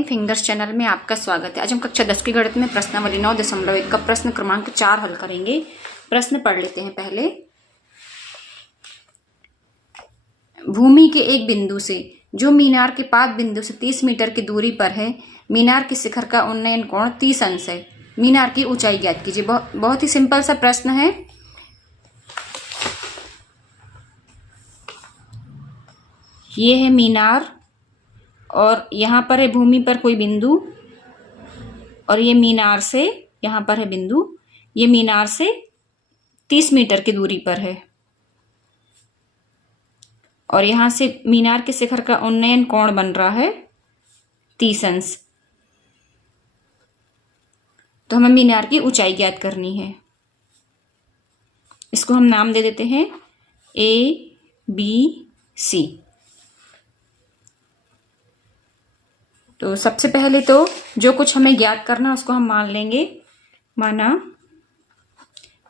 10 fingers channel में आपका स्वागत है। आज हम कक्षा 10 की गणित में प्रश्नावली 9.1 का प्रश्न क्रमांक 4 हल करेंगे। प्रश्न पढ़ लेते हैं पहले। भूमि के एक बिंदु से जो मीनार के पाद बिंदु से 30 मीटर की दूरी पर है, मीनार के शिखर का उन्नयन कोण 30 अंश है। मीनार की ऊंचाई ज्ञात कीजिए। बहुत ही सिंपल सा प्रश्न है। ये है मीनार और यहाँ पर है भूमि पर कोई बिंदु, और ये मीनार से यहाँ पर है बिंदु, ये मीनार से 30 मीटर की दूरी पर है, और यहाँ से मीनार के शिखर का उन्नयन कोण बन रहा है 30 अंश। तो हमें मीनार की ऊंचाई ज्ञात करनी है। इसको हम नाम दे देते हैं ABC। तो सबसे पहले तो जो कुछ हमें ज्ञात करना उसको हम मान लेंगे। माना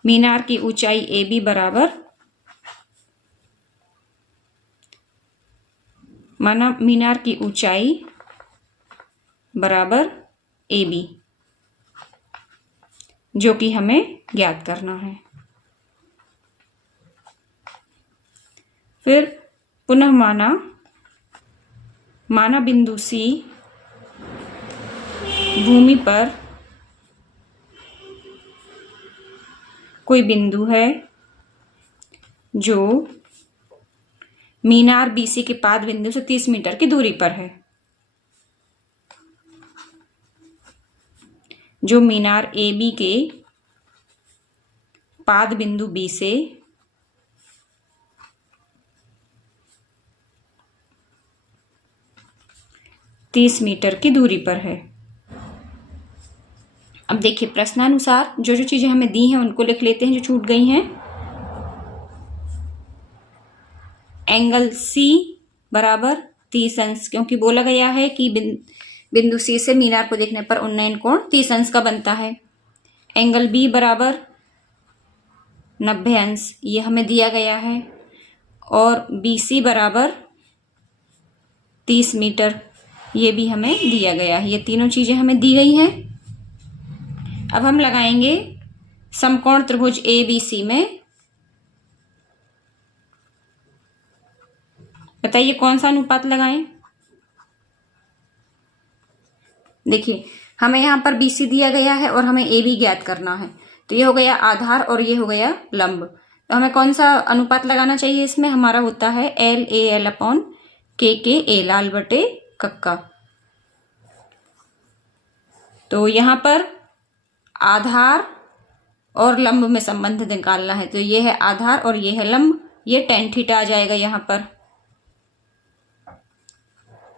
मीनार की ऊंचाई AB बराबर, माना मीनार की ऊंचाई बराबर AB, जो कि हमें ज्ञात करना है। फिर पुनः माना बिंदु C भूमि पर कोई बिंदु है जो मीनार BC के पाद बिंदु से 30 मीटर की दूरी पर है। जो मीनार AB के पाद बिंदु B से 30 मीटर की दूरी पर है। अब देखिए प्रश्नानुसार जो जो चीजें हमें दी हैं उनको लिख लेते हैं जो छूट गई हैं। एंगल C बराबर 30 अंश, क्योंकि बोला गया है कि बिंदु C से मीनार को देखने पर उन्नयन कोण 30 अंश का बनता है। एंगल B बराबर 90 अंश, ये हमें दिया गया है। और BC बराबर 30 मीटर, ये भी हमें दिया गया है। ये तीनों चीजें हमें दी गई हैं। अब हम लगाएंगे समकोण त्रिभुज ABC में। बताइए कौन सा अनुपात लगाएं। देखिए हमें यहाँ पर BC दिया गया है और हमें AB ज्ञात करना है। तो ये हो गया आधार और ये हो गया लंब। तो हमें कौन सा अनुपात लगाना चाहिए इसमें? हमारा होता है LAL अपॉन KKA, लाल बटे कक्का। तो यहाँ पर आधार और लंब में संबंध निकालना है। तो ये है आधार और ये है लंब। ये tan थीटा आ जाएगा यहाँ पर।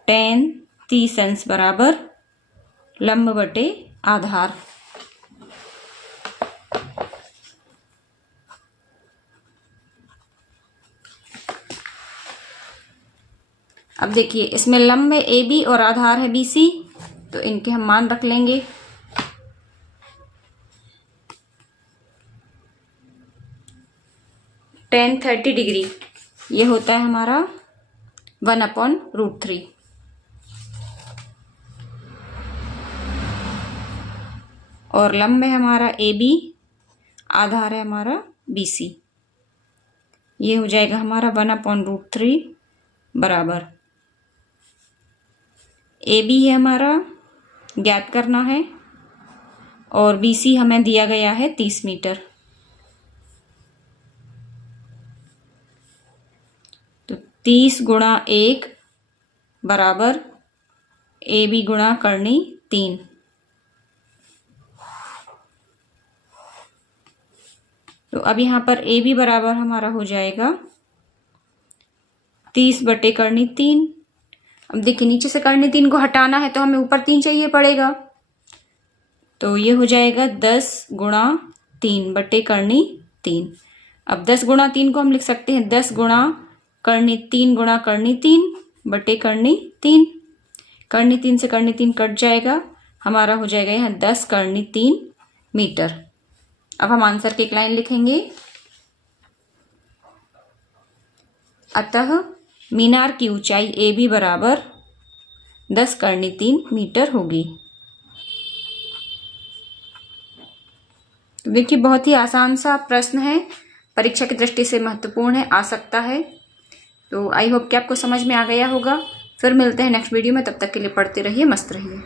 tan 30 अंश बराबर लंब बटे आधार। अब देखिए इसमें लंब है AB और आधार है BC, तो इनके हम मान रख लेंगे। tan 30 डिग्री ये होता है हमारा 1/√3। और लंब है हमारा AB, आधार है हमारा BC, ये हो जाएगा हमारा 1/√3 बराबर। AB है हमारा ज्ञात करना है और BC हमें दिया गया है 30 मीटर। तो 30 गुणा 1 बराबर AB गुणा करनी 3। तो अब यहाँ पर AB बराबर हमारा हो जाएगा 30 बटे करनी 3। अब देखिए नीचे से करनी 3 को हटाना है तो हमें ऊपर 3 चाहिए पड़ेगा। तो ये हो जाएगा 10 गुणा 3 बटे करनी 3। अब 10 गुणा 3 को हम लिख सकते हैं 10 गुणा करनी 3 गुणा करनी 3 बटे करनी 3। करनी 3 से करनी 3 कट जाएगा, हमारा हो जाएगा यहाँ 10 करनी 3 मीटर। अब हम आंसर की एक लाइन लिखेंगे। अतः मीनार की ऊंचाई AB बराबर 10^3 मीटर होगी। तो देखिए बहुत ही आसान सा प्रश्न है, परीक्षा की दृष्टि से महत्वपूर्ण है, आ सकता है। तो आई होप कि आपको समझ में आ गया होगा। फिर मिलते हैं नेक्स्ट वीडियो में, तब तक के लिए पढ़ते रहिए, मस्त रहिए।